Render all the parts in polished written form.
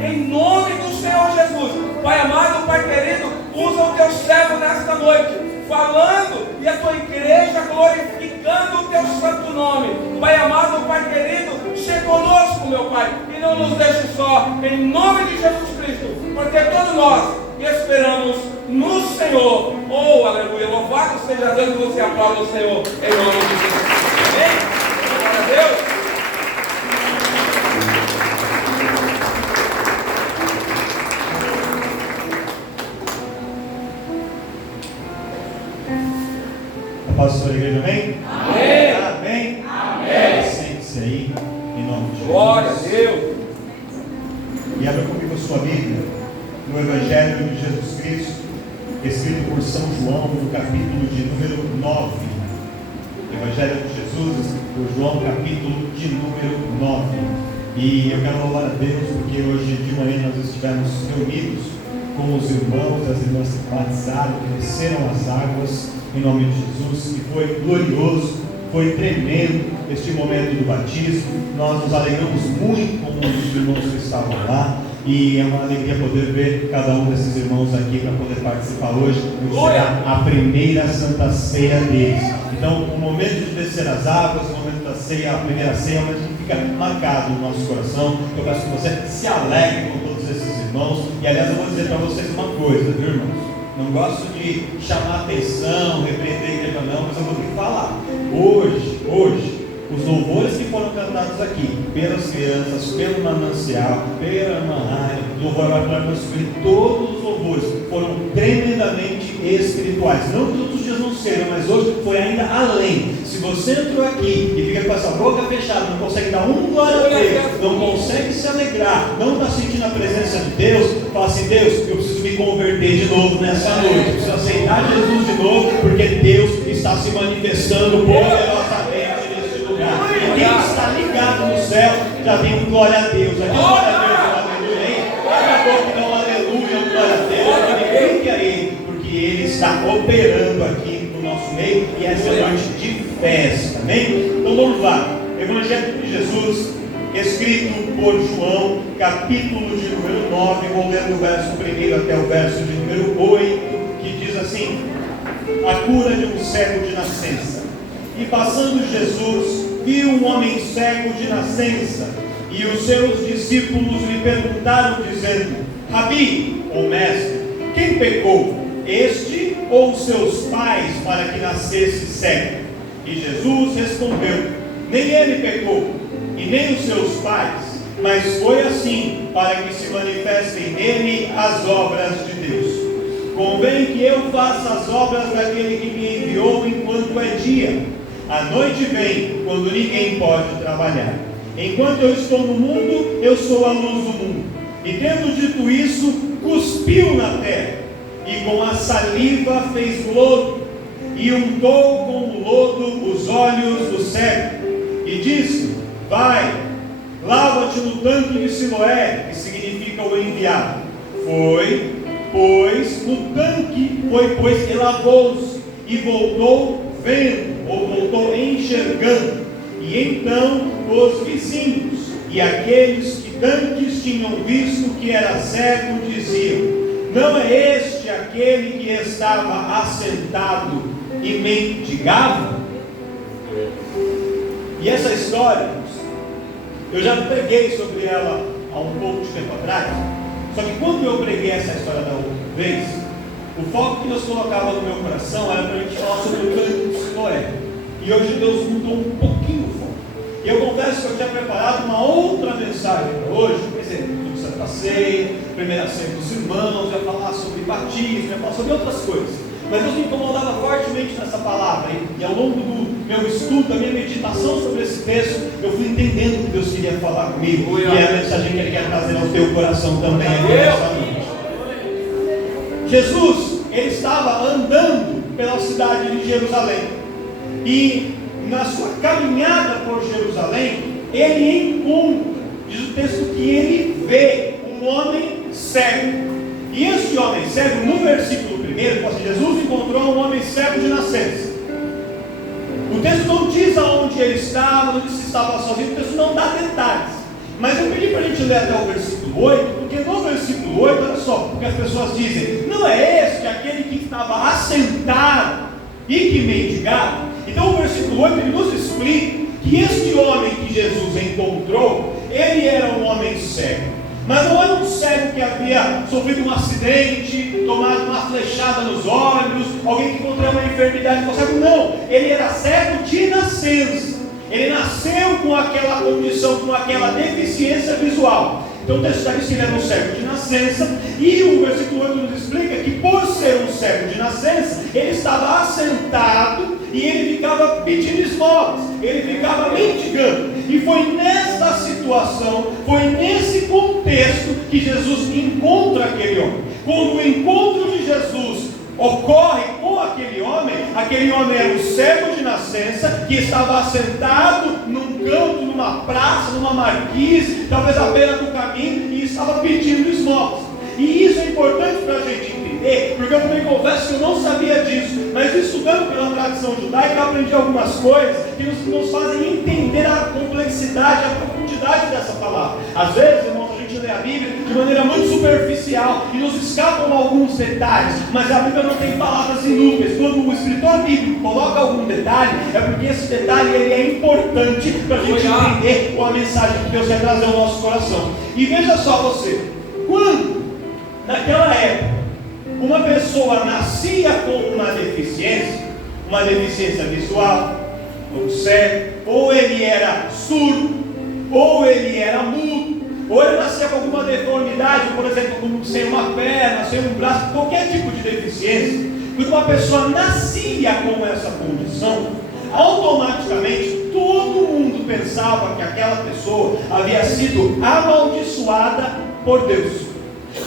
em nome do Senhor Jesus. Pai amado, Pai querido, usa o teu servo nesta noite, falando e a tua igreja glorificando o teu santo nome. Pai amado, Pai querido, seja conosco, meu Pai, e não nos deixe só, em nome de Jesus Cristo, porque todos nós esperamos no Senhor. Oh, aleluia, louvado seja Deus, que você aplaude o Senhor, em nome de Jesus. Amém? Glória a Deus. Paz da sua igreja, amém? Amém. Amém. Amém. Sente-se aí, em nome de Jesus. Glória a Deus. E abra comigo a sua Bíblia, no Evangelho de Jesus Cristo, escrito por São João, no capítulo de número 9. Evangelho de Jesus, escrito por João, capítulo de número 9. E eu quero louvar a Deus, porque hoje de manhã nós estivemos reunidos com os irmãos e as irmãs que batizaram, que desceram as águas, em nome de Jesus, e foi glorioso, foi tremendo este momento do batismo. Nós nos alegramos muito com os irmãos que estavam lá, e é uma alegria poder ver cada um desses irmãos aqui para poder participar hoje. Será a primeira Santa Ceia deles. Então, o momento de descer as águas, o momento da ceia, a primeira ceia, é um momento que fica marcado no nosso coração. Eu peço que você se alegre com todos esses irmãos. E aliás, eu vou dizer para vocês uma coisa, viu, irmãos? Não gosto de chamar atenção, repreender a igreja não, mas eu vou ter que falar. Hoje, os louvores que foram cantados aqui, pelas crianças, pelo manancial, pela irmã Área, louvor para nós, todos os louvores foram tremendamente espirituais. Não que os outros dias não sejam, mas hoje foi ainda além. Se você entrou aqui e fica com essa boca fechada, não consegue dar um glória a Deus, não consegue se alegrar, não está sentindo a presença de Deus, fala assim: Deus, eu preciso me converter de novo nessa noite, eu preciso aceitar Jesus de novo, porque Deus está se manifestando poderosamente neste lugar. E quem está ligado no céu já tem um glória a Deus. Aqui glória a Deus, um aleluia aí. Acabou que não um aleluia, um glória a Deus, glorifique a Ele, porque Ele está operando aqui no nosso meio, e essa é noite de festa, amém? Então vamos lá, Evangelho de Jesus, escrito por João, capítulo de número 9, vou ler do verso 1 até o verso de número 8, que diz assim: a cura de um cego de nascença. E passando Jesus, viu um homem cego de nascença, e os seus discípulos lhe perguntaram, dizendo: Rabi, ou mestre, quem pecou, este ou os seus pais, para que nascesse cego? E Jesus respondeu: nem ele pecou, e nem os seus pais, mas foi assim para que se manifestem nele as obras de Deus. Convém que eu faça as obras daquele que me enviou enquanto é dia. A noite vem, quando ninguém pode trabalhar. Enquanto eu estou no mundo, eu sou a luz do mundo. E tendo dito isso, cuspiu na terra, e com a saliva fez lodo, e untou com o lodo os olhos do cego, e disse: vai, lava-te no tanque de Siloé, que significa o enviado. Foi, pois, no tanque, e lavou-se, e voltou vendo, ou voltou enxergando. E então os vizinhos e aqueles que dantes tinham visto que era cego diziam: não é este aquele que estava assentado e mendigava? E essa história, eu já preguei sobre ela há um pouco de tempo atrás. Só que quando eu preguei essa história da outra vez, o foco que Deus colocava no meu coração era para a gente falar sobre o canto de Siloé. E hoje Deus mudou um pouquinho o foco. E eu confesso que eu tinha preparado uma outra mensagem para hoje, por exemplo, do Santa Ceia, primeira ceia dos irmãos, ia falar sobre batismo, ia falar sobre outras coisas. Mas Deus me incomodava fortemente nessa palavra. E ao longo do meu estudo, da minha meditação sobre esse texto, eu fui entendendo o que Deus queria falar comigo. E é a mensagem que Ele quer trazer ao teu coração também aqui nessa noite. Jesus, Ele estava andando pela cidade de Jerusalém. E na sua caminhada por Jerusalém, Ele encontra, diz o texto, que Ele vê um homem cego. E este homem cego, no versículo 1, Jesus encontrou um homem cego de nascença. O texto não diz aonde ele estava, não diz se estava sozinho, o texto não dá detalhes. Mas eu pedi para a gente ler até o versículo 8, porque no versículo 8, olha só, porque as pessoas dizem, não é este aquele que estava assentado e que mendigava? Então o versículo 8 ele nos explica que este homem que Jesus encontrou, ele era um homem cego. Mas não era um cego que havia sofrido um acidente, tomado uma flechada nos olhos, alguém que contraiu uma enfermidade, não, ele era cego de nascença. Ele nasceu com aquela condição, com aquela deficiência visual. Então o texto está dizendo que ele era um cego de nascença, e o versículo 8 nos explica que por ser um cego de nascença, ele estava assentado e ele ficava pedindo esmolas, ele ficava mendigando. E foi nesta situação, foi nesse contexto que Jesus encontra aquele homem. Quando o encontro de Jesus ocorre com aquele homem era um cego de nascença, que estava assentado num canto, numa praça, numa marquise, talvez à beira do caminho, e estava pedindo esmolas. E isso é importante para a gente entender, porque eu também confesso que eu não sabia disso, mas estudando pela tradição judaica, eu aprendi algumas coisas que nos fazem entender a complexidade, a profundidade dessa palavra. Às vezes, irmãos, a gente lê a Bíblia de maneira muito superficial e nos escapam alguns detalhes, mas a Bíblia não tem palavras inúteis. Quando o escritor bíblico coloca algum detalhe, é porque esse detalhe ele é importante para a gente entender a mensagem que Deus quer trazer ao nosso coração. E veja só você, quando naquela época uma pessoa nascia com uma deficiência visual, ou cego, ou ele era surdo, ou ele era mudo, ou ele nascia com alguma deformidade, por exemplo, como sem uma perna, sem um braço, qualquer tipo de deficiência. Quando uma pessoa nascia com essa condição, automaticamente todo mundo pensava que aquela pessoa havia sido amaldiçoada por Deus.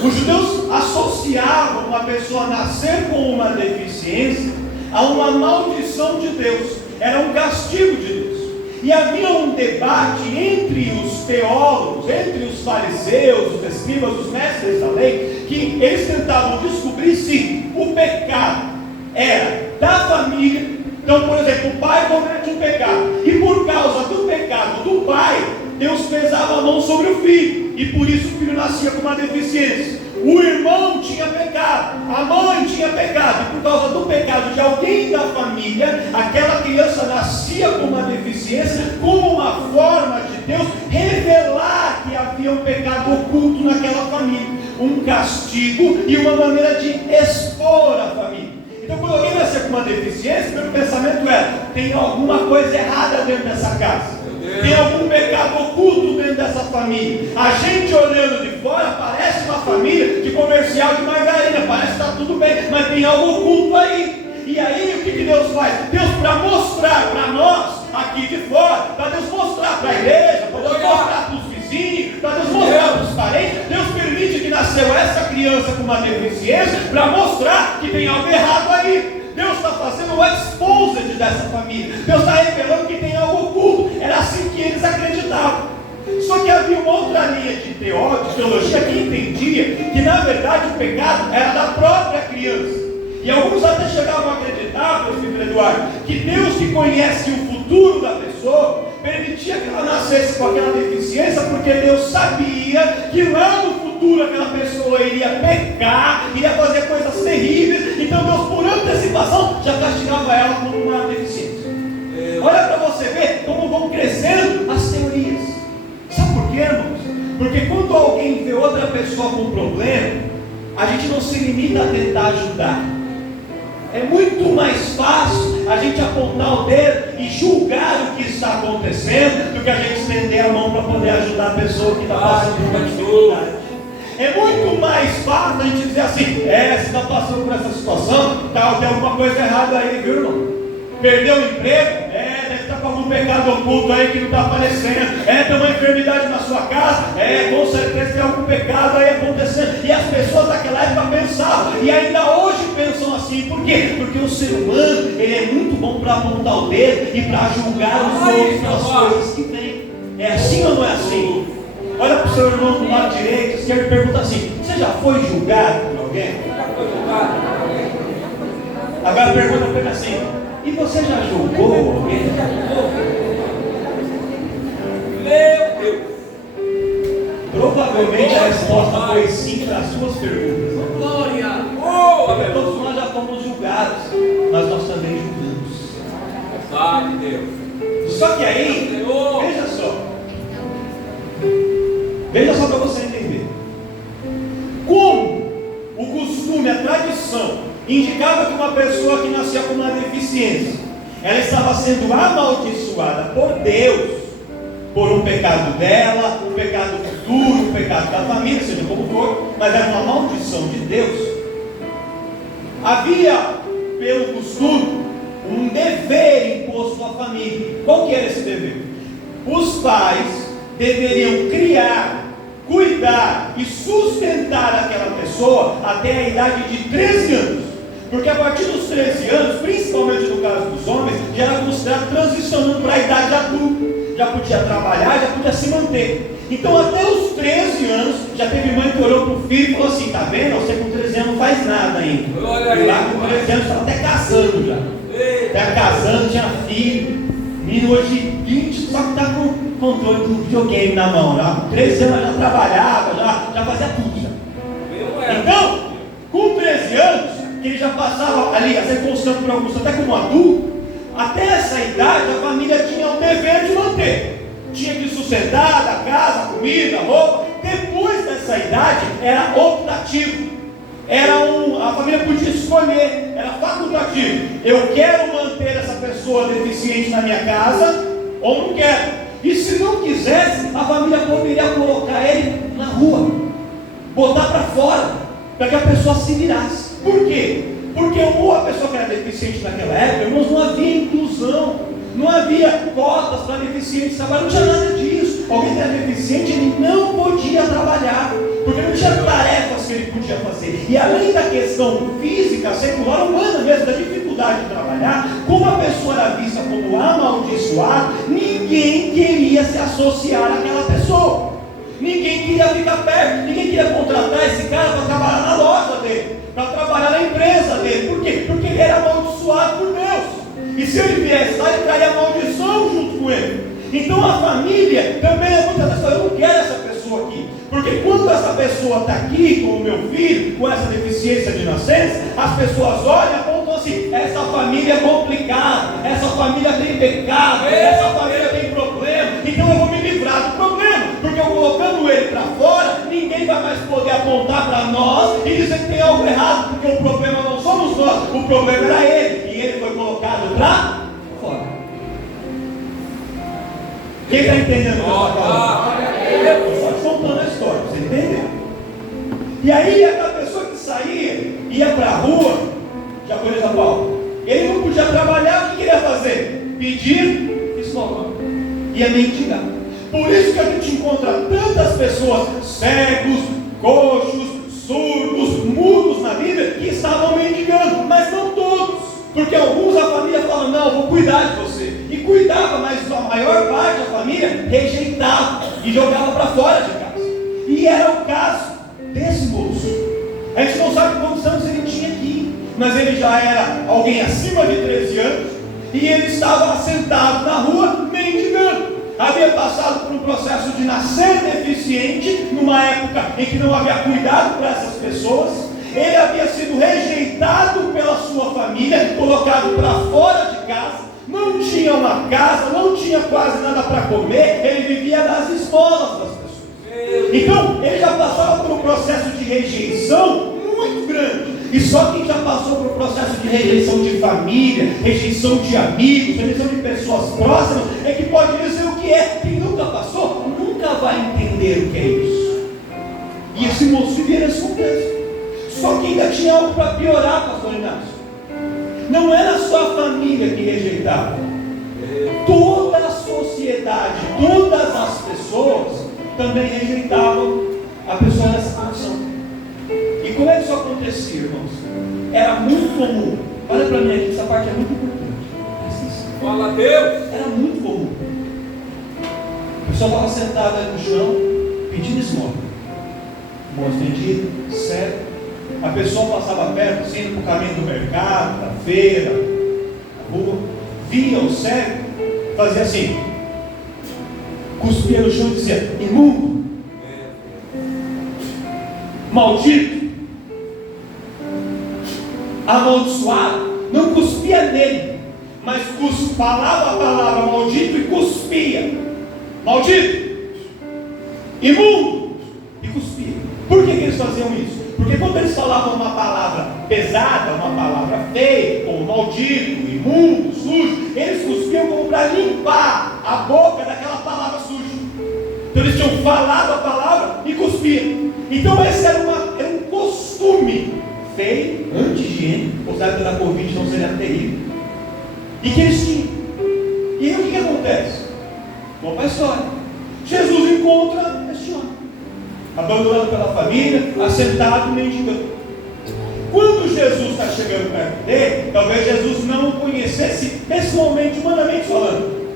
Os judeus associavam uma pessoa nascer com uma deficiência a uma maldição de Deus, era um castigo de Deus. E havia um debate entre os teólogos, entre os fariseus, os escribas, os mestres da lei, que eles tentavam descobrir se o pecado era da família. Então, por exemplo, o pai comete um pecado, e por causa do pecado do pai, Deus pesava a mão sobre o filho, e por isso o filho nascia com uma deficiência. O irmão tinha pecado, a mãe tinha pecado, e por causa do pecado de alguém da família, aquela criança nascia com uma deficiência, como uma forma de Deus revelar que havia um pecado oculto naquela família, um castigo e uma maneira de expor a família. Então, quando alguém nascia com uma deficiência, meu pensamento era: tem alguma coisa errada dentro dessa casa, tem algum pecado oculto dentro dessa família. A gente olhando de fora parece uma família de comercial de margarina, parece que está tudo bem, mas tem algo oculto aí. E aí o que Deus faz? Deus, para mostrar para nós aqui de fora, para Deus mostrar para a igreja, para Deus mostrar para os vizinhos, para Deus mostrar para os parentes, Deus permite que nasceu essa criança com uma deficiência para mostrar que tem algo errado aí. Deus está fazendo o exposed dessa família. Deus está revelando que tem algo oculto. Era assim que eles acreditavam. Só que havia uma outra linha de teologia que entendia que na verdade o pecado era da própria criança. E alguns até chegavam a acreditar, meu filho Eduardo, que Deus, que conhece o futuro da pessoa, permitia que ela nascesse com aquela deficiência, porque Deus sabia que lá no futuro aquela pessoa iria pecar, iria fazer coisas terríveis. Então Deus, por antecipação, já castigava ela com uma deficiência. Olha para você ver como vão crescendo as teorias. Sabe por quê, irmãos? Porque quando alguém vê outra pessoa com um problema, a gente não se limita a tentar ajudar. É muito mais fácil a gente apontar o dedo e julgar o que está acontecendo do que a gente estender a mão para poder ajudar a pessoa que está passando por uma dificuldade. É muito mais fácil a gente dizer assim: você está passando por essa situação, tem alguma coisa errada aí, viu, irmão? Perdeu o emprego? Deve estar com algum pecado oculto aí que não está aparecendo. Tem uma enfermidade na sua casa? Com certeza tem algum pecado aí acontecendo. E as pessoas daquela época pensavam, e ainda hoje pensam assim. Por quê? Porque o ser humano, ele é muito bom para apontar o dedo e para julgar os outros pelas coisas que vêm. É assim ou não é assim? Olha para o seu irmão do lado direito, esquerdo, e pergunta assim: você já foi julgado por alguém? Agora pergunta para ele assim: e você já julgou alguém? Meu Deus! Provavelmente a resposta foi sim para as suas perguntas. Glória! Porque todos nós já fomos julgados, mas nós também julgamos. Sabe, Deus. Só que aí, veja só para você entender. Como o costume, a tradição, indicava que uma pessoa que nascia com uma deficiência, ela estava sendo amaldiçoada por Deus, por um pecado dela, um pecado futuro, um pecado da família, seja como for, mas era uma maldição de Deus. Havia, pelo costume, um dever imposto à família. Qual que era esse dever? Os pais deveriam criar, cuidar e sustentar aquela pessoa até a idade de 13 anos. Porque a partir dos 13 anos, principalmente no caso dos homens, já era considerado transicionando para a idade adulta. Já podia trabalhar, já podia se manter. Então até os 13 anos, já teve mãe que olhou para o filho e falou assim: tá vendo? Você com 13 anos não faz nada ainda. E lá com 13 anos estava até casando já. Até casando, tinha filho. Menino hoje 20, só que está com o controle do videogame na mão. Já. Com 13 anos já trabalhava, já fazia tudo já. Então, com 13 anos, que ele já passava ali a ser constante por alguns, até como adulto, até essa idade a família tinha o dever de manter. Tinha que sustentar da casa, comida, roupa. Depois dessa idade era optativo. A família podia escolher, era facultativo. Eu quero manter essa pessoa deficiente na minha casa ou não quero. E se não quisesse, a família poderia colocar ele na rua, botar para fora, para que a pessoa se virasse. Por quê? Porque a pessoa que era deficiente naquela época, irmãos, não havia inclusão, não havia cotas para deficientes trabalhar, não tinha nada disso. Alguém que era deficiente, ele não podia trabalhar, porque não tinha tarefas que ele podia fazer. E além da questão física, secular, humana mesmo, da dificuldade de trabalhar, como a pessoa era vista como amaldiçoada, ninguém queria se associar àquela pessoa. Ninguém queria ficar perto, ninguém queria contratar esse cara para trabalhar na loja dele, para trabalhar na empresa dele. Por quê? Porque ele era amaldiçoado por Deus. E se ele viesse lá, ele traria a maldição junto com ele. Então a família também é muitas vezes: eu não quero essa pessoa aqui. Porque quando essa pessoa está aqui com o meu filho, com essa deficiência de nascença, as pessoas olham e apontam assim: essa família é complicada, essa família tem pecado, essa família tem problema, então eu vou me livrar do problema. Porque eu colocando ele para fora, ninguém vai mais poder apontar para nós e dizer que tem algo errado, porque o problema não somos nós, o problema era ele, e ele foi colocado para fora. Quem está entendendo o que eu estou falando? Eu estou contando a história, você entendeu? E aí aquela pessoa que saía, ia para a rua, já conhece a Paulo, ele não podia trabalhar, o que queria fazer? Pedir esmola, ia mendigar. Por isso que a gente encontra tantas pessoas cegos, coxos, surdos, mudos na Bíblia, que estavam mendigando, mas não todos. Porque alguns a família falava: não, eu vou cuidar de você. E cuidava, mas a maior parte da família rejeitava e jogava para fora de casa. E era o caso desse moço. A gente não sabe quantos anos ele tinha aqui, mas ele já era alguém acima de 13 anos e ele estava sentado na rua mendigando. Havia passado por um processo de nascer deficiente, numa época em que não havia cuidado para essas pessoas. Ele havia sido rejeitado pela sua família, colocado para fora de casa, não tinha uma casa, não tinha quase nada para comer, ele vivia das esmolas das pessoas. Então, ele já passava por um processo de rejeição muito grande. E só quem já passou por um processo de rejeição de família, rejeição de amigos, rejeição de pessoas próximas, é que pode dizer o que é. Quem nunca passou, nunca vai entender o que é isso. E esse moço vivia nesse contexto. Só que ainda tinha algo para piorar, pastor Inácio. Não era só a família que rejeitava. Toda a sociedade, todas as pessoas também rejeitavam a pessoa nessa condição. E como é que isso acontecia, irmãos? Era muito comum. Olha para mim aqui, essa parte é muito importante. Fala a Deus. Era muito comum. A pessoa estava sentada no chão, pedindo esmola. Mão estendida, cego. A pessoa passava perto, assim, indo para o caminho do mercado, da feira, da rua, via o cego, fazia assim, cuspia no chão e dizia: imundo. maldito, amaldiçoado, não cuspia nele, mas falava a palavra maldito e cuspia. Maldito, imundo, e cuspia. Por que eles faziam isso? Porque quando eles falavam uma palavra pesada, uma palavra feia, como maldito, imundo, sujo, eles cuspiam como para limpar a boca daquela palavra suja. Então eles tinham falado a palavra e cuspiam. Então esse era um costume feio, anti-higiênico, ou seja, da Covid não seria terrível, e que eles tinham. E aí o que acontece? Vamos para a história. Jesus encontra este homem, abandonado pela família, assentado, mendigando. Quando Jesus está chegando perto dele, talvez Jesus não o conhecesse pessoalmente, humanamente falando,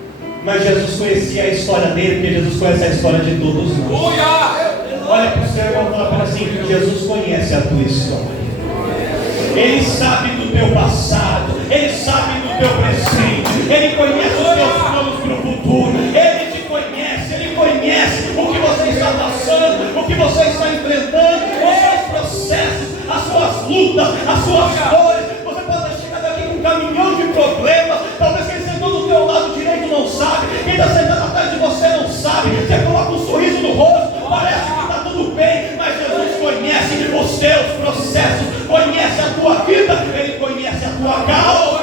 mas Jesus conhecia a história dele, porque Jesus conhece a história de todos nós. Olha para o seu irmão e fala assim: Jesus conhece a tua história. Ele sabe do teu passado, Ele sabe do teu presente, Ele conhece os teus planos para o futuro, Ele te conhece, Ele conhece o que você está passando, o que você está enfrentando, os seus processos, as suas lutas, as suas dores. Você pode ter chegado aqui com um caminhão de problemas, talvez quem sentou do teu lado direito não sabe, quem está sentado atrás de você não sabe, você coloca um sorriso no rosto, parece que está tudo bem, mas Jesus conhece os teus processos, conhece a tua vida, Ele conhece a tua causa.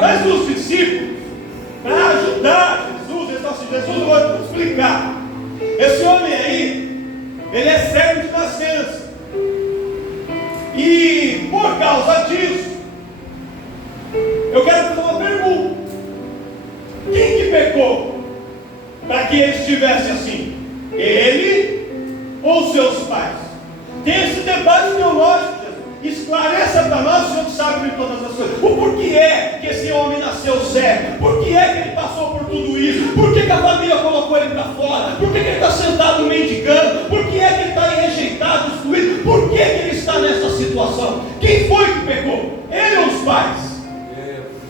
Mas os discípulos, para ajudar Jesus, eles falam assim: Jesus, eu vou te explicar. Esse homem aí, ele é cego de nascença, e por causa disso, eu quero fazer uma pergunta: quem que pecou para que ele estivesse assim? Ele ou seus pais? Tem esse debate teológico. Esclareça para nós, o Senhor que sabe de todas as coisas. O porquê é que esse homem nasceu cego? Por que é que ele passou por tudo isso? Por que a família colocou ele para fora? Por que ele está sentado mendigando? Por que é que ele está aí rejeitado, excluído? Por que ele está nessa situação? Quem foi que pecou? Ele ou os pais?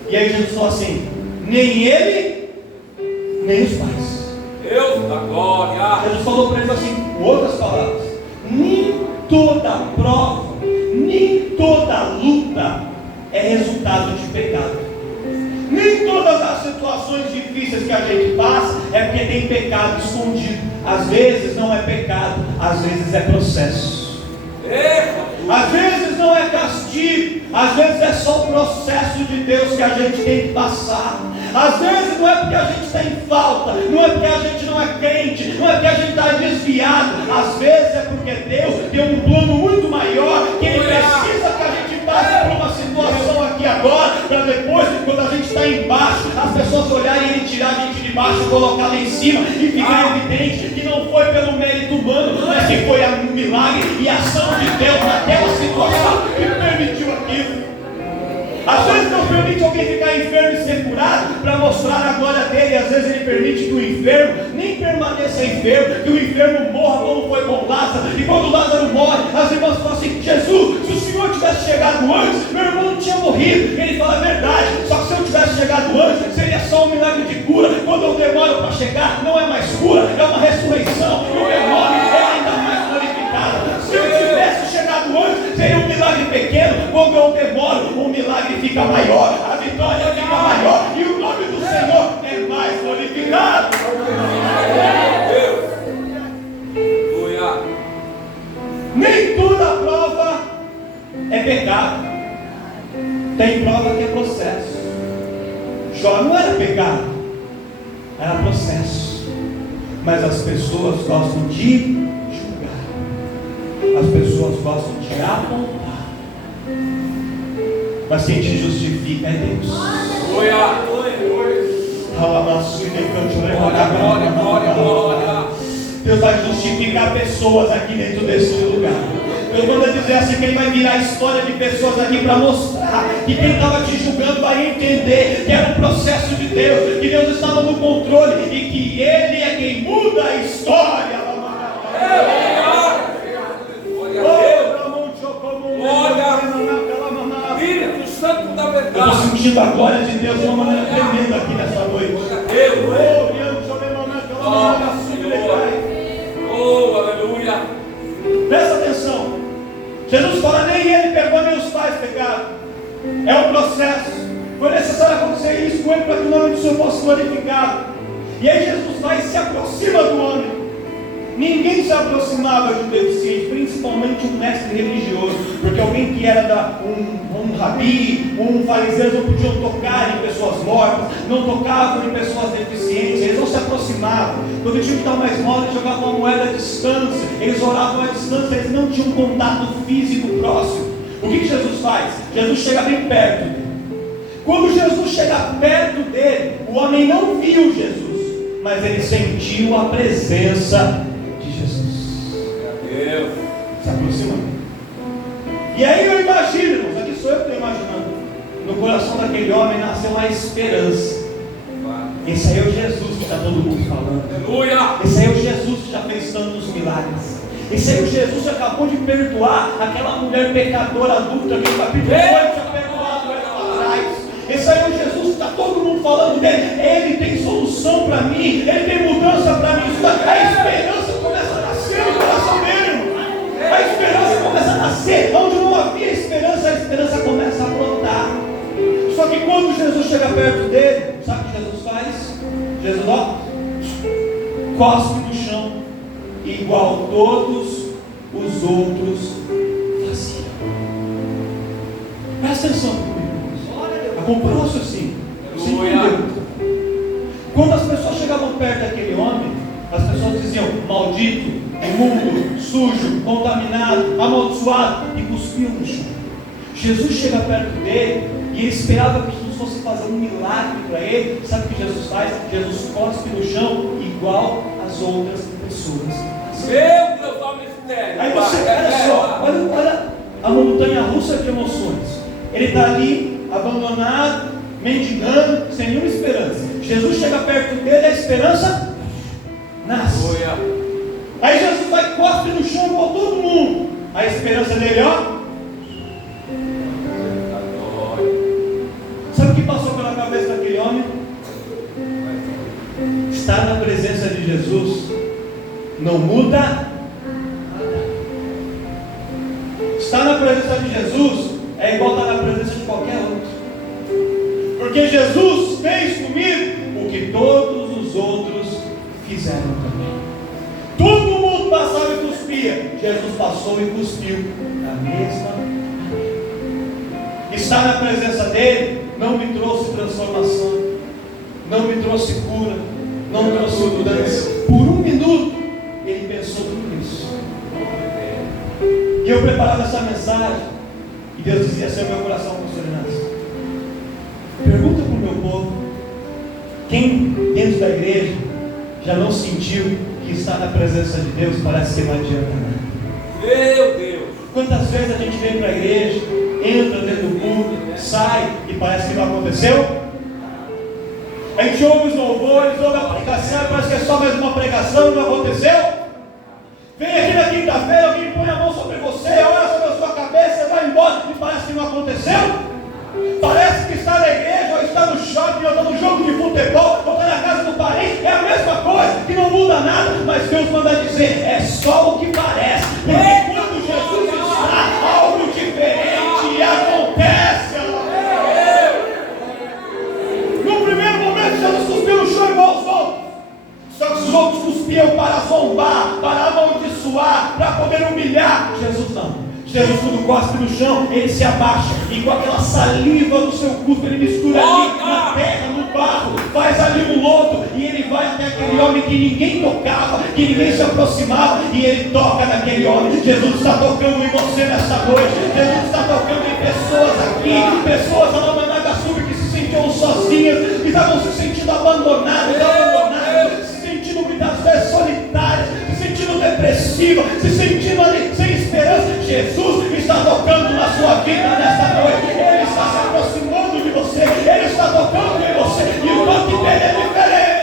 E aí Jesus falou assim: nem ele, nem os pais. Deus da glória. Jesus falou para eles assim, com outras palavras: nem toda prova, nem toda luta é resultado de pecado. Nem todas as situações difíceis que a gente passa é porque tem pecado escondido. Às vezes não é pecado, às vezes é processo. Às vezes não é castigo, às vezes é só o processo de Deus que a gente tem que passar. Às vezes não é porque a gente está em falta, não é porque a gente não é crente, não é porque a gente está desviado. Às vezes é porque Deus tem um plano muito maior, que Ele precisa que a gente passe por uma situação aqui agora, para depois, quando a gente está embaixo, as pessoas olharem e tirar a gente de baixo, colocar lá em cima, e ficar evidente que não foi pelo mérito humano, mas que foi um milagre e ação de Deus naquela situação que permitiu aquilo. Às vezes não permite alguém ficar enfermo e ser curado para mostrar a glória dele. Às vezes Ele permite que o enfermo nem permaneça enfermo, que o enfermo morra como foi com Lázaro. E quando Lázaro morre, as irmãs falam assim: Jesus, se o Senhor tivesse chegado antes, meu irmão não tinha morrido. Ele fala: é verdade, só que se eu tivesse chegado antes, seria só um milagre de cura. Quando eu demoro para chegar, não é mais cura, é uma ressurreição, e o meu nome é ainda mais glorificado. Se eu tivesse chegado antes, seria um milagre pequeno. Quando eu demoro, o milagre fica maior, a vitória fica maior, e o nome do Senhor é mais glorificado. Nem toda prova é pecado. Tem prova que é processo. Jó não era pecado, era processo. Mas as pessoas gostam de julgar, as pessoas gostam de apontar. Mas quem te justifica é Deus. Deus vai justificar pessoas aqui dentro desse lugar. Eu vou dizer assim: quem vai virar a história de pessoas aqui para mostrar que quem estava te julgando vai entender que era um processo de Deus, que Deus estava no controle e que Ele é quem muda a história. Espírito Santo da Eu verdade. estou sentindo a glória de Deus de uma maneira tremenda aqui nessa noite. processo. Foi necessário acontecer isso com ele para que o nome do Senhor fosse glorificado. E aí Jesus vai e se aproxima do homem. Ninguém se aproximava de um deficiente, principalmente um mestre religioso, porque alguém que era um rabi, um fariseu, não podiam tocar em pessoas mortas, não tocavam em pessoas deficientes, eles não se aproximavam. Quando tinham que dar uma esmola, eles jogavam uma moeda à distância, eles oravam à distância, eles não tinham contato físico próximo. O que Jesus faz? Jesus chega bem perto dele. Quando Jesus chega perto dele, o homem não viu Jesus, mas ele sentiu a presença de Jesus. Deus. Se aproximando. E aí eu imagino, irmãos, aqui sou eu que estou imaginando, no coração daquele homem nasceu uma esperança. Esse aí é o Jesus que está todo mundo falando. Aleluia. Esse aí é o Jesus que já fez tantos milagres. Esse aí é o Jesus que acabou de perdoar aquela mulher pecadora adulta que no capítulo 8 tinha perdoado ela lá atrás. Esse aí é o Jesus que está todo mundo falando dele. Ele tem solução para mim, ele tem mudança para mim. A esperança começa a nascer no coração dele, irmão. A esperança começa a nascer. Onde não havia esperança, a esperança começa a brotar. Só que quando Jesus chega perto dele, sabe o que Jesus faz? Jesus, ó, cospe no chão, igual todos os outros faziam. Presta atenção comigo. Acompanha o raciocínio. Você entendeu? Quando as pessoas chegavam perto daquele homem, as pessoas diziam: maldito, imundo, sujo, contaminado, amaldiçoado, e cuspiam no chão. Jesus chega perto dele e ele esperava que Jesus fosse fazer um milagre para ele. Sabe o que Jesus faz? Jesus cospe no chão igual as outras pessoas. Meu Deus, olha o mistério. Aí você, olha só, olha a montanha russa de emoções. Ele está ali, abandonado, mendigando, sem nenhuma esperança. Jesus chega perto dele, a esperança nasce. Aí Jesus vai, cospe no chão igual todo mundo. A esperança dele, ó. Sabe o que passou pela cabeça daquele homem? Estar na presença de Jesus não muda nada. Estar na presença de Jesus é igual estar na presença de qualquer outro. Porque Jesus fez comigo o que todos os outros fizeram também. Todo mundo passava e cuspia. Jesus passou e cuspiu da mesma maneira. Estar na presença dele não me trouxe transformação, não me trouxe cura, não me trouxe mudança. Por um minuto ele pensou tudo isso. E eu preparava essa mensagem e Deus dizia assim ao meu coração: pastor Inácio, pergunta para o meu povo, quem dentro da igreja já não sentiu que está na presença de Deus? Parece que não adianta nada. Meu Deus. Quantas vezes a gente vem para a igreja, entra dentro do culto, sai e parece que não aconteceu? A gente ouve os louvores, ouve a pregação, parece que é só mais uma pregação, não aconteceu? Vem aqui na quinta-feira, alguém põe a mão sobre você, ora sobre a sua cabeça, vai embora e parece que não aconteceu? Parece que está na igreja, ou está no shopping, ou está no jogo de futebol, ou está na casa do parente, é a mesma coisa, que não muda nada, mas Deus manda dizer, é só o que parece. Porque quando Jesus está, algo diferente acontece. No primeiro momento, Jesus cuspiu no chão igual os outros. Só que os outros cuspiam para zombar, para amaldiçoar, para poder humilhar. Jesus não. Jesus, quando cospe no chão, ele se abaixa e com aquela saliva do seu corpo, ele mistura ali na terra, no barro, faz ali um lodo e ele vai até aquele homem que ninguém tocava, que ninguém se aproximava, e ele toca naquele homem. Jesus está tocando em você nessa noite. Jesus está tocando em pessoas aqui, pessoas lá na Managaçuba que se sentiam sozinhas, que estavam se sentindo abandonadas, se sentindo muitas vezes solitárias, se sentindo depressivas, se sentindo ali sem esperança. Jesus está tocando na sua vida nesta noite. Ele está se aproximando de você, ele está tocando em você, e o toque dele é diferente.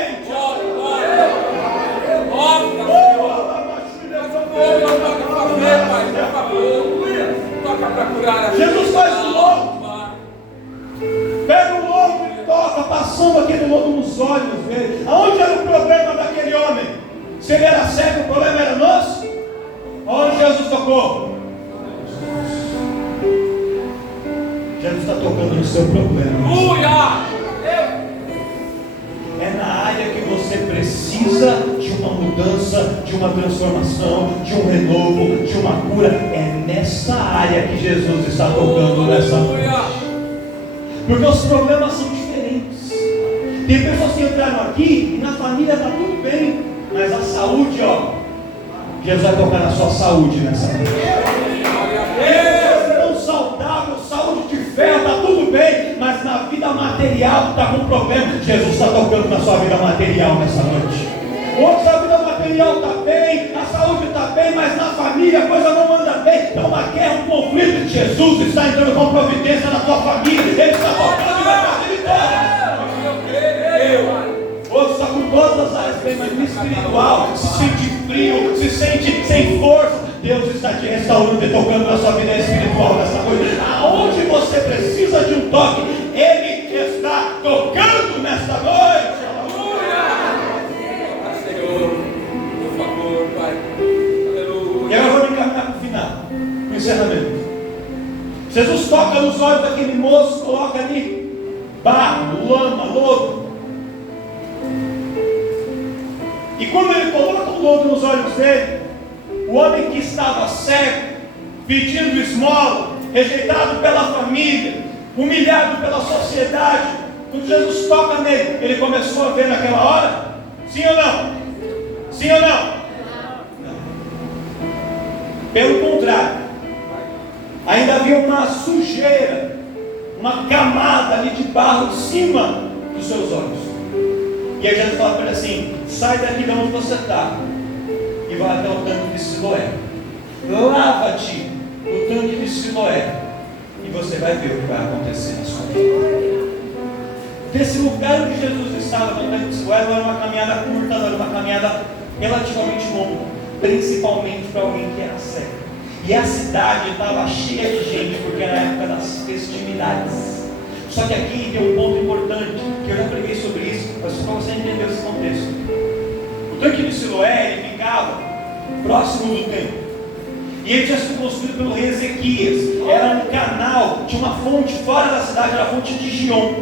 Jesus faz o lodo, pega o lodo e toca, passando aquele lodo nos olhos dele. Aonde era o problema daquele homem? Se ele era cego, o problema era nosso? Onde Jesus tocou? Jesus está tocando no seu problema. Aleluia! É na área que você precisa de uma mudança, de uma transformação, de um renovo, de uma cura. É nessa área que Jesus está tocando nessa noite. Porque os problemas são diferentes. Tem pessoas que entraram aqui e na família está tudo bem, mas a saúde, ó, Jesus vai tocar na sua saúde nessa noite. Tão saudável, saúde de ferro, está tudo bem, mas na vida material está com problema. Jesus está tocando na sua vida material nessa noite. Hoje a vida material está bem, a saúde está bem, mas na família a coisa não anda bem. Então uma guerra, um conflito. Jesus está entrando com providência na tua família. Ele está tocando e vai fazer vitória. Outro está com todas as áreas bem, mas no espiritual se sente frio, se sente sem força. Deus está te restaurando e tocando na sua vida espiritual nessa noite. Aonde você precisa de um toque, Ele está tocando nesta noite. Por favor, Pai. Aleluia. E agora vamos encaminhar para o final, para o encerramento. Jesus toca nos olhos daquele moço, coloca ali barro, lama, lodo. E quando ele coloca o lodo nos olhos dele, o homem que estava cego, pedindo esmola, rejeitado pela família, humilhado pela sociedade, quando Jesus toca nele, ele começou a ver naquela hora? Sim ou não? Sim ou não? Não. Pelo contrário, ainda havia uma sujeira, uma camada ali de barro em cima dos seus olhos. E aí Jesus fala para ele assim: sai daqui de onde você está e vai até o tanque de Siloé. Lava-te no tanque de Siloé e você vai ver o que vai acontecer na sua vida. Desse lugar onde Jesus estava, no tanque de Siloé, não era uma caminhada curta, não era uma caminhada relativamente longa, principalmente para alguém que era cego. E a cidade estava cheia de gente, porque era a época das festividades. Só que aqui tem um ponto importante, que eu já preguei sobre isso, mas só para você entender esse contexto. O tanque de Siloé, ele ficava próximo do templo. E ele tinha sido construído pelo rei Ezequias. Era um canal, tinha uma fonte fora da cidade, era a fonte de Gion,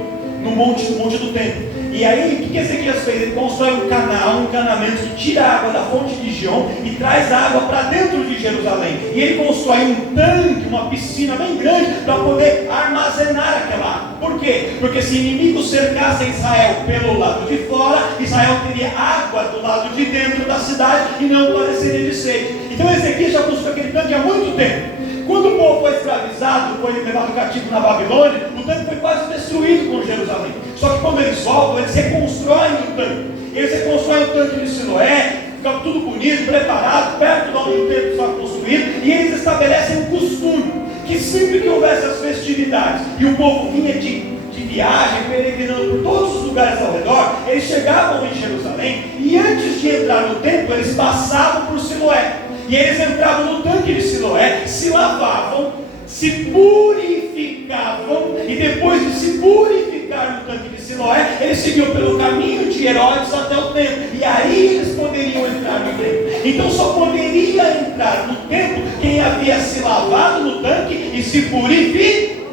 no monte do templo. E aí, o que Ezequias fez? Ele constrói um canal, um encanamento que tira a água da fonte de Gion e traz a água para dentro de Jerusalém. E ele constrói um tanque, uma piscina bem grande, para poder armazenar aquela água. Por quê? Porque se inimigos cercassem Israel pelo lado de fora, Israel teria água do lado de dentro da cidade e não padeceria de sede. Então Ezequias já construiu aquele tanque há muito tempo. Quando o povo foi escravizado, foi levado cativo na Babilônia, o tanque foi quase destruído com Jerusalém. Só que quando eles voltam, eles reconstroem o tanque. Eles reconstroem o tanque de Siloé, fica tudo bonito, preparado, perto de onde o templo estava construído, e eles estabelecem um costume, que sempre que houvesse as festividades, e o povo vinha de viagem, peregrinando por todos os lugares ao redor, eles chegavam em Jerusalém, e antes de entrar no templo, eles passavam por Siloé. E eles entravam no tanque de Siloé, se lavavam, se purificavam, e depois de se purificar no tanque de Siloé, eles seguiam pelo caminho de Herodes até o templo, e aí eles poderiam entrar no templo. Então só poderia entrar no templo quem havia se lavado no tanque e se purificado.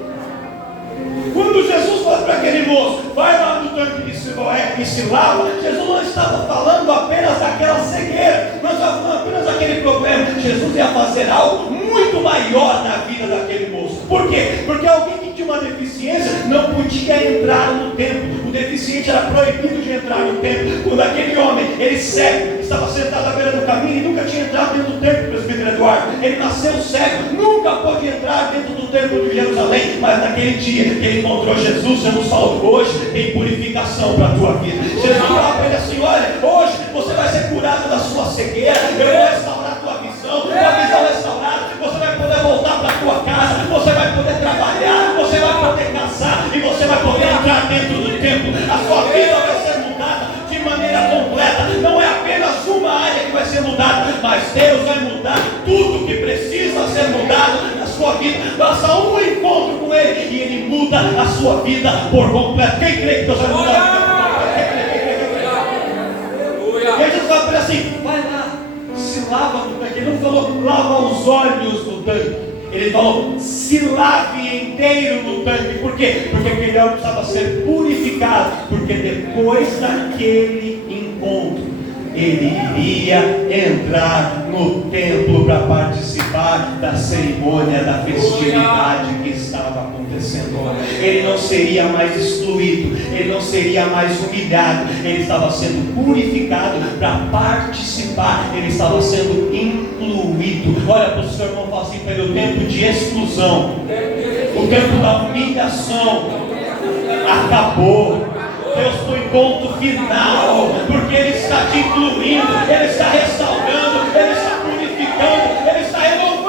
Quando Jesus falou para aquele moço: vai lá no tanque de Siloé e se lava, Jesus não estava falando apenas daquela cegueira, não estava falando apenas daquele problema. Jesus ia fazer algo muito maior na vida daquele moço. Por quê? Porque alguém que tinha uma deficiência não podia entrar no templo. O deficiente era proibido de entrar no templo. Quando aquele homem, ele cego, estava sentado à beira do caminho e nunca tinha entrado dentro do templo, presbítero Eduardo. Ele nasceu cego, nunca pôde entrar dentro do templo de Jerusalém. Mas naquele dia que ele encontrou Jesus, Jesus falou: hoje tem purificação para a tua vida. Jesus falou para ele assim: olha, hoje você vai ser curado da sua cegueira, eu vou restaurar a tua visão restaurada, você vai poder voltar para a tua casa, você vai poder trabalhar, você vai poder casar e você vai poder entrar dentro do templo. A sua vida vai ser mudada de maneira completa. Não é apenas uma área que vai ser mudada, mas Deus vai mudar tudo que precisa ser mudado na sua vida. Basta um encontro com Ele e Ele muda a sua vida por completo. Quem crê que Deus vai mudar a vida? E aí Jesus fala para ele assim: vai lá, se lava no tanque. Ele não falou lava os olhos no tanque, ele Ele falou: se lave inteiro no tanque. Por quê? Porque aquele homem precisava ser purificado. Porque depois daquele encontro, ele iria entrar no templo para participar da cerimônia, da festividade que estava acontecendo. Ele não seria mais excluído, ele não seria mais humilhado, ele estava sendo purificado para participar, ele estava sendo incluído. Olha para o seu irmão e fala assim: pelo tempo de exclusão, o tempo da humilhação acabou. Deus põe ponto final, porque Ele está te incluindo, Ele está restaurando, Ele está purificando, Ele está renovando.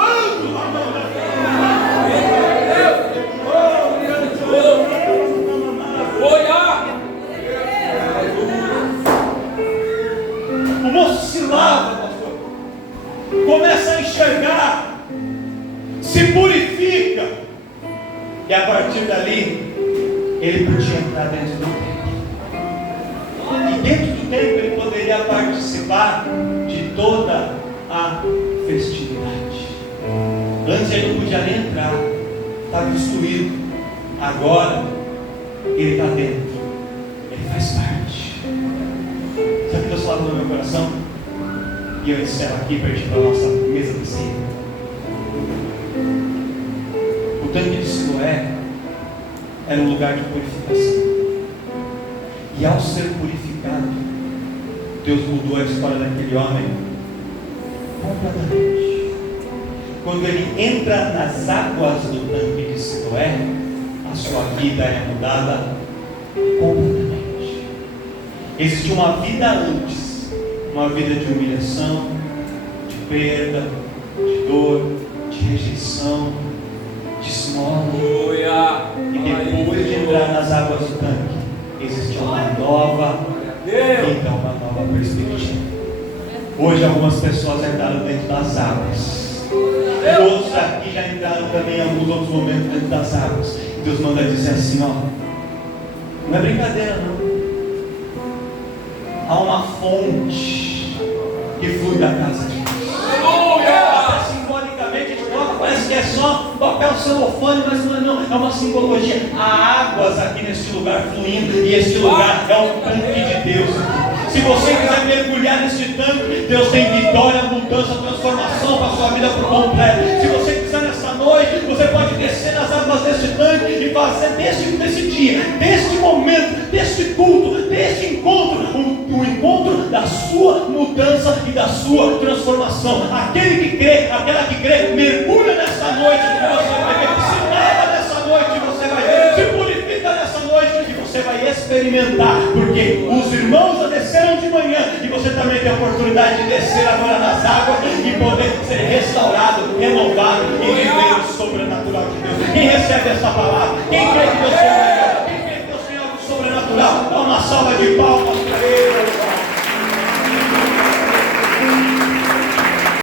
O moço se lava, pastor, começa a enxergar, se purifica, e a partir dali ele podia entrar dentro do templo. E dentro do templo ele poderia participar de toda a festividade. Antes ele não podia nem entrar, estava excluído. Agora ele está dentro, ele faz parte. Sabe o que Deus falou no meu coração? E eu encerro aqui para a gente ir para a nossa mesa de ceia. O tanque de Siloé era um lugar de purificação. E ao ser purificado, Deus mudou a história daquele homem completamente. Quando ele entra nas águas do tanque de Siloé, a sua vida é mudada completamente. Existe uma vida antes, uma vida de humilhação, de perda, de dor, de rejeição, de esmola. E depois de entrar nas águas do tanque, existe uma nova vida, uma nova perspectiva. Hoje algumas pessoas entraram dentro das águas, outros aqui já entraram também em alguns outros momentos dentro das águas. Deus manda dizer assim: ó, não é brincadeira não. Há uma fonte que flui da casa de Deus. Até simbolicamente a gente coloca, parece que é só papel celofane, mas não é não, é uma simbologia. Há águas aqui neste lugar fluindo, e este lugar é um tanque de Deus. Se você quiser mergulhar neste tanque, Deus tem vitória, mudança, transformação para a sua vida por completo. Se você quiser nessa noite, você pode descer nas águas deste tanque e fazer desse dia, deste momento, deste culto, deste encontro, o encontro da sua mudança e da sua transformação. Aquele que crê, aquela que crê, mergulha nessa noite, você vai ver, se lava nessa noite, você vai ver, se purifica nessa noite, e você vai experimentar, porque os irmãos já desceram de manhã, e você também tem a oportunidade de descer agora nas águas e poder ser restaurado, renovado e viver o sobrenatural de Deus. Quem recebe essa palavra? Quem crê que Deus tem algo sobrenatural? Dá uma salva de palmas.